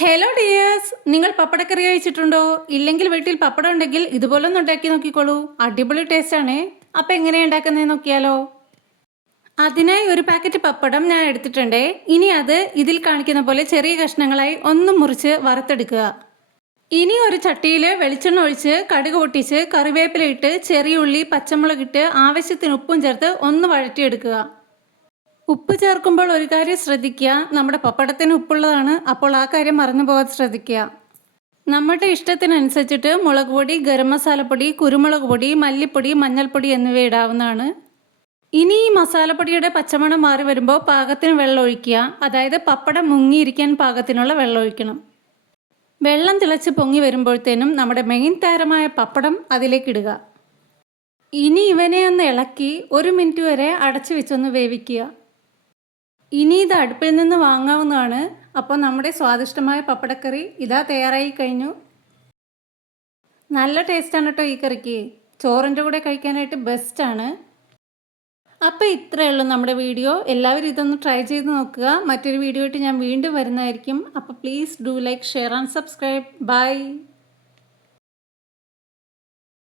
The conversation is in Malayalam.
ഹലോ ഡിയേഴ്സ്, നിങ്ങൾ പപ്പടക്കറി കഴിച്ചിട്ടുണ്ടോ? ഇല്ലെങ്കിൽ വീട്ടിൽ പപ്പടം ഉണ്ടെങ്കിൽ ഇതുപോലൊന്നും ഉണ്ടാക്കി നോക്കിക്കോളൂ. അടിപൊളി ടേസ്റ്റ് ആണേ. അപ്പം എങ്ങനെയാണ് ഉണ്ടാക്കുന്നത് നോക്കിയാലോ? അതിനായി ഒരു പാക്കറ്റ് പപ്പടം ഞാൻ എടുത്തിട്ടുണ്ടേ. ഇനി അത് ഇതിൽ കാണിക്കുന്ന പോലെ ചെറിയ കഷ്ണങ്ങളായി ഒന്ന് മുറിച്ച് വറുത്തെടുക്കുക. ഇനി ഒരു ചട്ടിയിൽ വെളിച്ചെണ്ണ ഒഴിച്ച് കടുക് പൊട്ടിച്ച് കറിവേപ്പില ഇട്ട് ചെറിയ ഉള്ളി പച്ചമുളക് ഇട്ട് ആവശ്യത്തിന് ഉപ്പും ചേർത്ത് ഒന്ന് വഴറ്റിയെടുക്കുക. ഉപ്പ് ചേർക്കുമ്പോൾ ഒരു കാര്യം ശ്രദ്ധിക്കുക, നമ്മുടെ പപ്പടത്തിന് ഉപ്പുള്ളതാണ്. അപ്പോൾ ആ കാര്യം മറന്നു പോകാതെ ശ്രദ്ധിക്കുക. നമ്മുടെ ഇഷ്ടത്തിനനുസരിച്ചിട്ട് മുളക് പൊടി, ഗരം മസാലപ്പൊടി, കുരുമുളക് പൊടി, മല്ലിപ്പൊടി, മഞ്ഞൾപ്പൊടി എന്നിവ ഇടാവുന്നതാണ്. ഇനി ഈ മസാലപ്പൊടിയുടെ പച്ചമണം മാറി വരുമ്പോൾ പാകത്തിന് വെള്ളം ഒഴിക്കുക. അതായത് പപ്പടം മുങ്ങിയിരിക്കാൻ പാകത്തിനുള്ള വെള്ളം ഒഴിക്കണം. വെള്ളം തിളച്ച് പൊങ്ങി വരുമ്പോഴത്തേനും നമ്മുടെ മെയിൻ താരമായ പപ്പടം അതിലേക്ക് ഇടുക. ഇനി ഇവനെ ഒന്ന് ഇളക്കി 1 മിനിറ്റ് വരെ അടച്ചു വെച്ചൊന്ന് വേവിക്കുക. ഇനി ഇത് അടുപ്പിൽ നിന്ന് വാങ്ങാവുന്നതാണ്. അപ്പോൾ നമ്മുടെ സ്വാദിഷ്ടമായ പപ്പടക്കറി ഇതാ തയ്യാറായി കഴിഞ്ഞു. നല്ല ടേസ്റ്റാണ് കേട്ടോ ഈ കറിക്ക്. ചോറിൻ്റെ കൂടെ കഴിക്കാനായിട്ട് ബെസ്റ്റാണ്. അപ്പോൾ ഇത്രയേ ഉള്ളൂ നമ്മുടെ വീഡിയോ. എല്ലാവരും ഇതൊന്ന് ട്രൈ ചെയ്ത് നോക്കുക. മറ്റൊരു വീഡിയോ ആയിട്ട് ഞാൻ വീണ്ടും വരുന്നതായിരിക്കും. അപ്പോൾ please do like, share and subscribe. By.